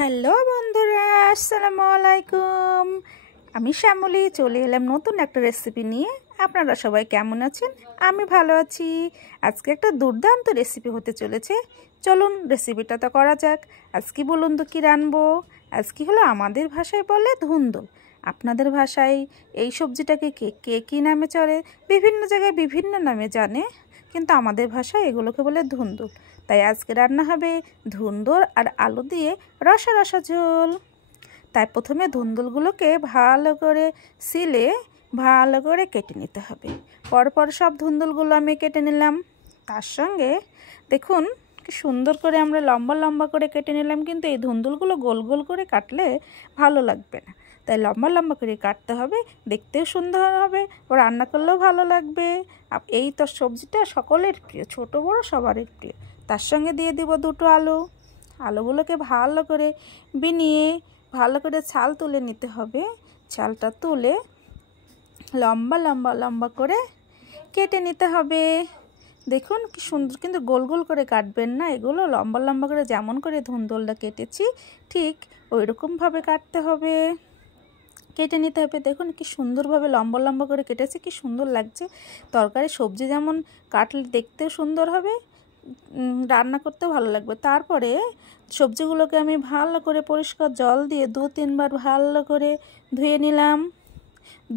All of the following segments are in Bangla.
হ্যালো বন্ধুরা, আসসালামু আলাইকুম। আমি শ্যামলী চলে এলাম নতুন একটা রেসিপি নিয়ে। আপনারা সবাই কেমন আছেন? আমি ভালো আছি। আজকে একটা দুর্দান্ত রেসিপি হতে চলেছে। চলুন রেসিপিটা তো করা যাক। আজকে বলুন তো কী রানবো। আজকে হলো আমাদের ভাষায় বলে ধুন্দুল। আপনাদের ভাষায় এই সবজিটাকে কে কে কী নামে চলে, বিভিন্ন জায়গায় বিভিন্ন নামে জানে, কিন্তু আমাদের ভাষায় এগুলোকে বলে ধুন্দুল। তাই আজকে রান্না হবে ধুন্দুল আর আলু দিয়ে রসা রসা ঝোল। তাই প্রথমে ধুন্দুলগুলোকে ভালো করে সিলে ভালো করে কেটে নিতে হবে। পরপর সব ধুন্দুলগুলো আমি কেটে নিলাম। তার সঙ্গে দেখুন কি সুন্দর করে আমরা লম্বা লম্বা করে কেটে নিলাম, কিন্তু এই ধুন্দুলগুলো গোল গোল করে কাটলে ভালো লাগবে না। তাই লম্বা লম্বা করে কাটতে হবে, দেখতেও সুন্দর হবে ও রান্না করলেও ভালো লাগবে। এই তো সবজিটা সকলের প্রিয়, ছোট বড় সবারই প্রিয়। তার সঙ্গে দিয়ে দিব দুটো আলু। আলুগুলোকে ভালো করে বিনিয়ে ভালো করে ছাল তুলে নিতে হবে। ছালটা তুলে লম্বা লম্বা লম্বা করে কেটে নিতে হবে। দেখুন কি সুন্দর, কিন্তু গোল গোল করে কাটবেন না, এগুলো লম্বা লম্বা করে যেমন করে ধুন্দুলটা কেটেছি ঠিক ওই রকমভাবে কাটতে হবে, কেটে নিতে হবে। দেখুন কি সুন্দরভাবে লম্বা লম্বা করে কেটেছি, কি সুন্দর লাগছে। তরকারি সবজি যেমন কাটলে দেখতেও সুন্দর হবে, রান্না করতেও ভালো লাগবে। তারপরে সবজিগুলোকে আমি ভালো করে পরিষ্কার জল দিয়ে 2-3 বার ভালো করে ধুয়ে নিলাম।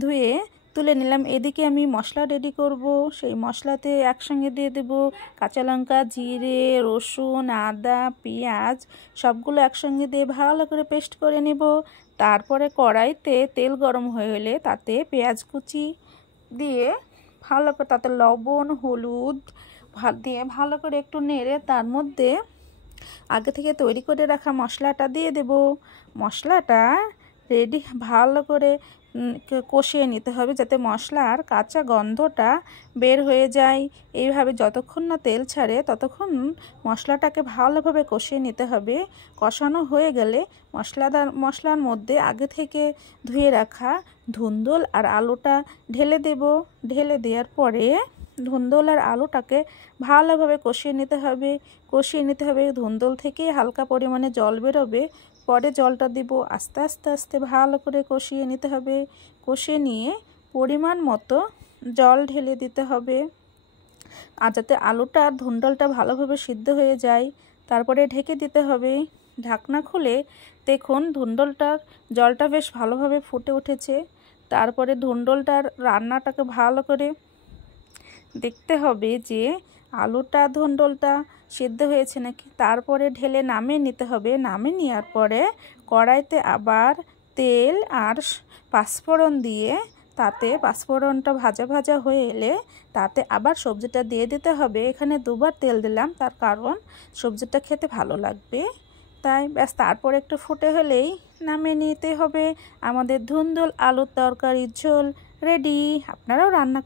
ধুয়ে তুলে নিলাম। এদিকে আমি মশলা রেডি করব। সেই মশলাতে একসঙ্গে দিয়ে দেব কাঁচা লঙ্কা, জিরে, রসুন, আদা, পেঁয়াজ সবগুলো একসঙ্গে দিয়ে ভালো করে পেস্ট করে নেব। তারপরে কড়াইতে তেল গরম হয়ে গেলে তাতে পেঁয়াজ কুচি দিয়ে ভালো করে, তাতে লবণ, হলুদ দিয়ে ভালো করে একটু নেড়ে তার মধ্যে আগে থেকে তৈরি করে রাখা মশলাটা দিয়ে দেব। মশলাটা রেডি ভালো করে কষিয়ে নিতে হবে, যাতে মশলার কাঁচা গন্ধটা বের হয়ে যায়। এইভাবে যতক্ষণ না তেল ছাড়ে ততক্ষণ মশলাটাকে ভালোভাবে কষিয়ে নিতে হবে। কষানো হয়ে গেলে মশলার মধ্যে আগে থেকে ধুয়ে রাখা ধুন্দুল আর আলুটা ঢেলে দেব। ঢেলে দেওয়ার পরে ধুন্দুল আর আলুটাকে ভালোভাবে কষিয়ে নিতে হবে। ধুন্দুল থেকে হালকা পরিমাণে জল বেরোবে, পরে জলটা দিব। আস্তে আস্তে আস্তে ভালো করে কষিয়ে নিতে হবে। কষিয়ে নিয়ে পরিমাণ মতো জল ঢেলে দিতে হবে, আর যাতে আলুটা আর ধুন্দুলটা ভালোভাবে সিদ্ধ হয়ে যায়। তারপরে ঢেকে দিতে হবে। ঢাকনা খুলে দেখুন ধুন্দুলটার জলটা বেশ ভালোভাবে ফুটে উঠেছে। তারপরে ধুন্দুলটার রান্নাটাকে ভালো করে দেখতে হবে যে আলুটা ধুন্দুলটা সিদ্ধ হয়েছে নাকি। তারপরে ঢেলে নামিয়ে নিতে হবে। নামিয়ে নেওয়ার পরে কড়াইতে আবার তেল আর পাঁচফোড়ন দিয়ে, তাতে পাঁচফোড়নটা ভাজা ভাজা হয়ে এলে তাতে আবার সবজিটা দিয়ে দিতে হবে। এখানে 2বার তেল দিলাম, তার কারণ সবজিটা খেতে ভালো লাগবে। তাই ব্যাস, তারপর একটু ফুটে হলেই নামিয়ে নিতে হবে। আমাদের ধুন্দুল আলুর তরকারির ঝোল রেডি। আপনারাও রান্না